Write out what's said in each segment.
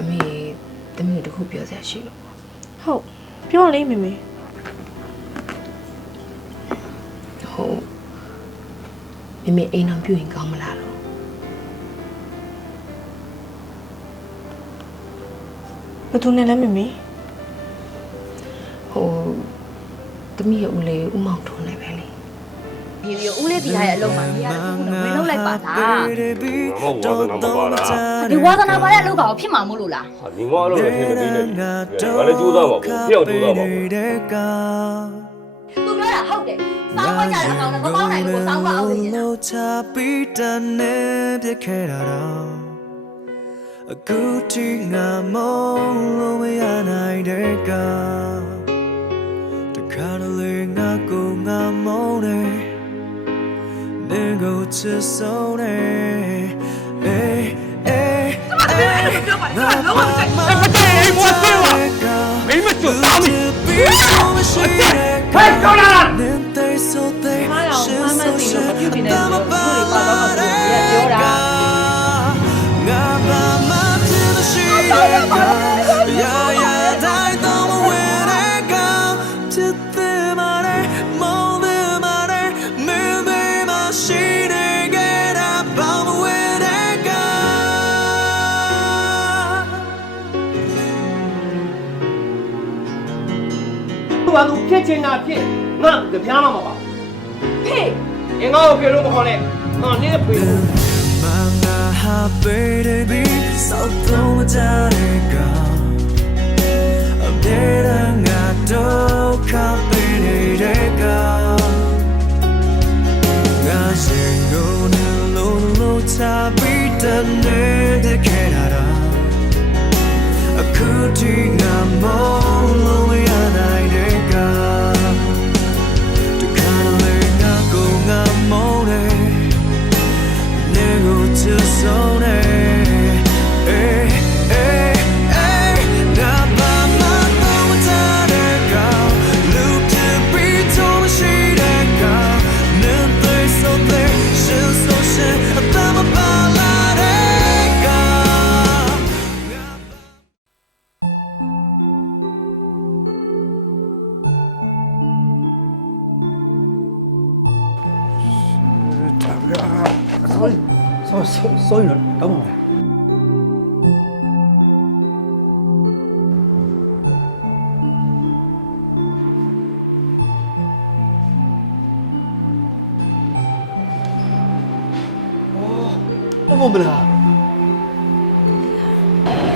အမေတမီးတို့တစ်ခုပြောစရာရှိလို့ဟုတ်ပြောလေမေမေဟုတ်မမေအိမ်အောင်ပြုရင်ကောင်းမလားလို့ဘယ်သူနဲ့လဲမေမေဟိုတမီးရဲ့ဦးလေးဦးမောင်ထုံးနေပဲ လေဒီပြီးဦးလေးတီထားရဲ့အလုပ်မှာနေရာတစ်ခုတော့ဝင်လုံးလိုက်ပါလားမဟုတ်ဝါသနာမပါလားဒီဝါသနာပါတဲ့အလုပ်ကောင်ဖြစ်မှာမို့လို့လားဟာဒီငါအဲ့လိုလည်းထင်မသိနေပြီငါလည်းကြိုးစားပါဘူးဖျောက်ကြိုးစားပါဘူးသူပြောတာဟုတ်တယ်စောင်းခွက်ကြတဲ့အကောင်နဲ့မပေါင်းနိုင်လို့စောင်းခွက်အောင်နေနေတာချပြီးတန်နေပြခဲ့တာတော့အခုထိငါမလို့မရနိုင်တဲ့ကတခါတ နေကိုချစ်ဆုံးနေအေးအေးကျမတို့အဲ့လိုပြောပါလားလုံးဝမကြိုက် သူကသူဖြစ်ချင်တာဖြစ်ငါတပြားမှမပါဖေးငါ့ကိုဖေလို့မခေါ်နဲ့ငါနင်းဖေလို့ Manga baby so don't jare ka Abdera nga do ka pene de ka Nga singo ne lo lo ta bi ta ne de ke da da Akuti nga mo sorry sorry တော့တော့မှာအော်မမလား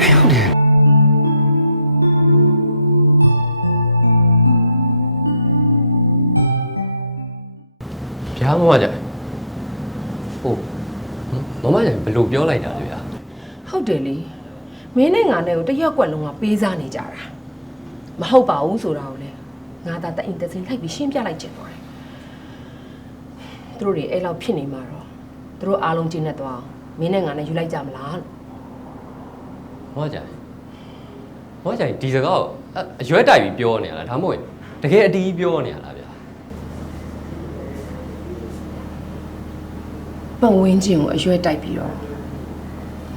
ဟုတ်တယ်ဗျာမမကြိုင်ဟုတ် မမကြိုင်ဘယ်လိုပြောလိုက်တာလဲဗျာဟုတ်တယ်လေမင်းနဲ့ငါနဲ့ကိုတစ်ရက်ကွက်လုံးကပေးစားနေကြတာမဟုတ်ပါဘူးဆိုတာကိုလေငါသာတအိမ်တစင်လိုက်ပြီးရှင်းပြလိုက်ချင်သွားတယ်သူတို့တွေအဲ့လောက်ဖြစ်နေမှာတော့သူတို့အားလုံးကျင်းနေသွားအောင်မင်းနဲ့ငါနဲ့ယူလိုက်ကြမလားလို့မမကြိုင်မမကြိုင်ဒီစကားကိုအအရွက်တိုက်ပြီးပြောနေရလားဒါမှမဟုတ်တကယ်အတီးပြောနေရလားဗျာ ပတ်ဝန်းကျင်ကိုအရွက်တိုက်ပြီးတော့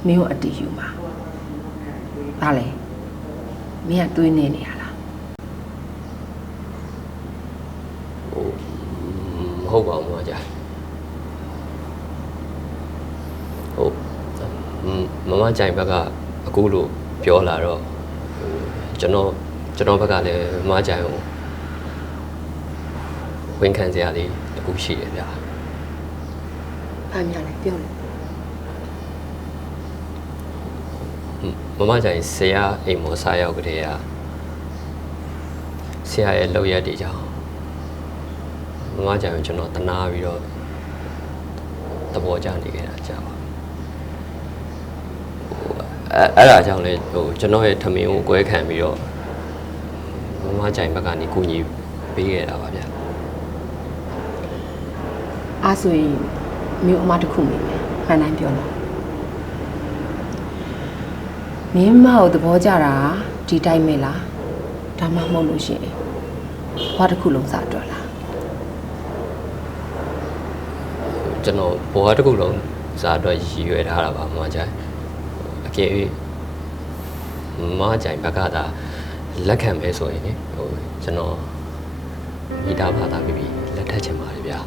မင်းကိုအတီးယူမှာဘာလဲမင်းကတွေးနေနေရလားမဟုတ်ပါဘူးမမကြိုင်ဟုတ်မမကြိုင်ဘက်ကအခုလိုပြောလာတော့ဟိုကျွန်တော်ကျွန်တော်ဘက်ကလည်းမမကြိုင်ကိုဝန်ခံစရာလေးတစ်ခုရှိတယ်ဗျာ ဘာများလဲပြောလေမမကြိုင်ဆရာအိမ်မောစားရောက်ကလေးကဆရာရဲ့လောက်ရက်တွေကြောင့်မမကြိုင်ကိုကျွန်တော်တနာပြီးတော့သဘောကျနေခဲ့တာကြာပါဟိုအဲအဲ့ဒါကြောင့်လေဟိုကျွန်တော်ရဲ့ထမင်းကိုကွဲခံပြီးတော့မမကြိုင်ဘက်ကနေကူညီပေးခဲ့တာပါဗျာအားဆိုရင် မြို့အမတစ်ခုမိမယ်မှန်တိုင်းပြောလို့မင်းမကိုသဘောကျတာဒီတိုင်းပဲလားဒါမှမဟုတ်လို့ရှိရင်ဘာတစ်ခုလုံးစတော့လားကျွန်တော်ဘောတစ်ခုလုံးစားအတွက်ရည်ရွယ်ထားတာပါမမကြိုင်အကယ်၍မမကြိုင်ဘက်ကသာလက်ခံမဲဆိုရင်လေဟိုကျွန်တော်မိသားဘာသာပြီးပြီးလက်ထပ်ချင်ပါတယ်ဗျာ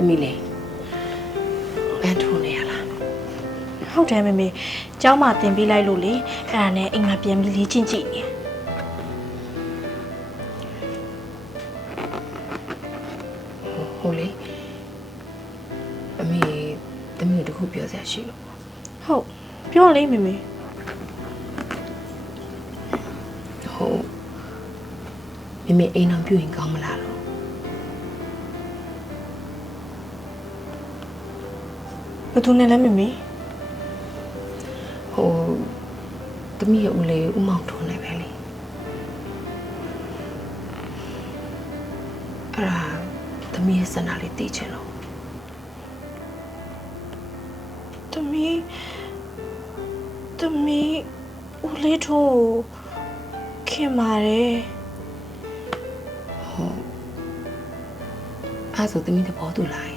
သမီးလေးဘန်ထုံနေရလား ဟုတ်တယ်မေမေเจ้าမတင်ပေးလိုက်လို့လေအဲ့ဒါနဲ့အိမ်မှာပြန်ပြီးလေ့ကျင့်ကြည့်နေ ဟိုလေအမေသမီးတို့တခုပြောစရာရှိလို့ ဟုတ်ပြောလေမေမေ ဟုတ်မိမိအိမ်အောင်ပြုရင်ကောင်းမလားလို့ ့ ဘယ်သူနဲ့လဲမေမေဟိုသမီးရဲ့ဦးလေးဦးမောင်ထုံးနေပဲလေအဲ့ဒါသမီးရဲ့စန္ဒလေးသိချင်လို့သမီးသမီးဦးလေးထိုးကိုခင်ပါတယ်အဲ့ဒါဆိုသမီးသဘောတူလာ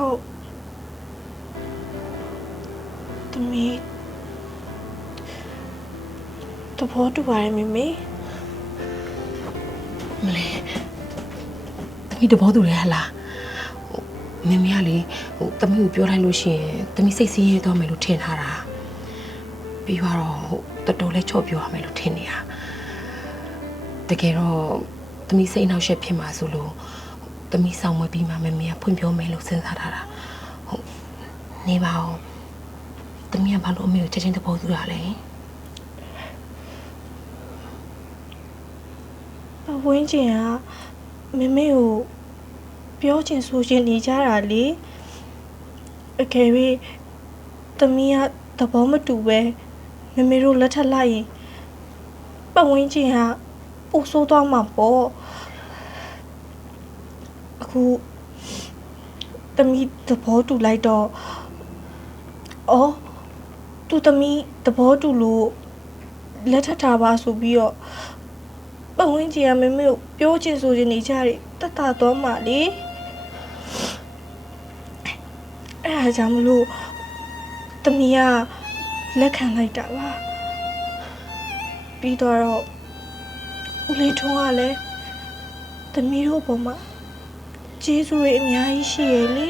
ဟုတ်သမီးတဘောတူပါတယ်မေမေမလေးသမီးသဘောတူရဟလားဟိုမမေကလေဟိုသမီးကိုပြောလိုက်လို့ရှိရင်သမီးစိတ်ဆင်းရဲသွားမယ်လို့ထင်ထားတာပြီးတော့ဟိုတော်တော်လေးချော့ပြောရမယ်လို့ထင်နေတာတကယ်တော့သမီးစိတ်အနှောက်အယှက်ဖြစ်မှာဆိုလို့ သမီးဆောင်မွေးပြီးမှမမေကဖွင့်ပြောမယ်လို့စဉ်းစားထားတာဟုတ်နေပါဦးသမီးကဘာလို့အမေကိုချက်ချင်းသဘောတူရလဲပဝင်းကျင်ကမမေကိုပြောချင်ဆိုချင်နေကြတာလေအကယ်၍သမီးကသဘောမတူပဲမမေတို့လက်ထပ်လိုက်ရင်ပဝင်းကျင်ကပိုဆိုးသွားမှာပေါ့ အခုသမီးသဘောတူလိုက်တော့အော်သူသမီးသဘောတူလို့လက်ထပ်ထားပါဆိုပြီးတော့ပတ်ဝန်းကျင်ကမမေကိုပြောချင်ဆိုချင်နေကြတယ်တတ်တာတော့မှလေအဲ့ဒါကြောင့်မလို့တမီးကလက်ခံလိုက်တာပါပြီးတော့ဦးလေးထုံးကလည်းတမီးတို့ပေါ်မှာ ကျေးဇူးတွေအများကြီးရှိရလေ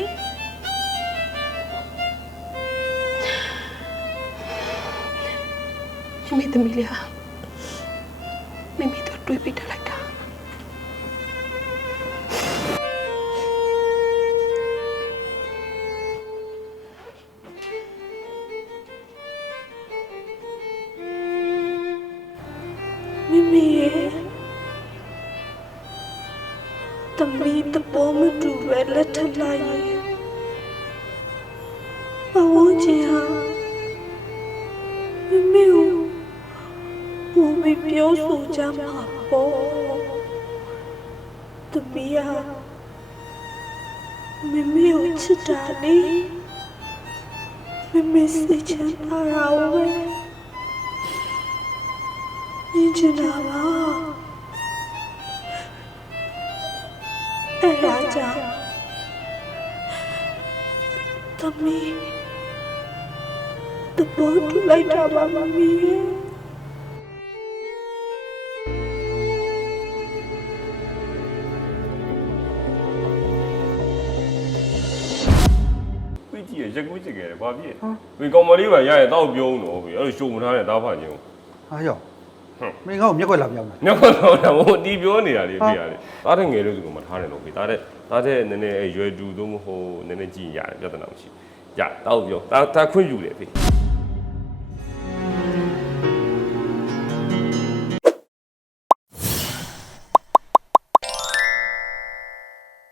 မမေသမီးလေးဟာမမေတို့တွေးပြီးတက်လိုက် တမီးတပေါ်မတူပဲလက်ထပ်လိုက်ရင်ပဝန်းကျင်ဟာမမေကိုဘူမီပြောဆိုကြမှာပေါ့တမီးဟာမမေကိုချစ်တာလေမမေစိတ်ချမ်းသာတာပဲမြင်ချင် ကြောင့်သမီးတပေါ်တူလိုက်တာပါမမီရဲ့ဝိကြီးရရက်ကွင်းချစ်ခဲ့တယ်ဘာဖြစ်ဝေကောင်မလေးပါရရင်တော့ပြုံးတော့ပြီအဲ့လိုရှုံမထားတဲ့တားဖာညင်းဟာယော မင်းငါ့ကိုမျက်ကွက်လာပြောင်းတာညောတော့တော့ဟိုတီပြောနေတာလေဖေရတယ်တားတဲ့ငယ်လို့ဒီကောင်မထားတယ်လို့ဖေတားတဲ့တားတဲ့နည်းနည်းရွယ်တူသို့မဟုတ်နည်းနည်းကြည့်ရတယ်ပြဿနာမရှိရတောက်ပြောတာတာခွင့်ယူတယ်ဖေ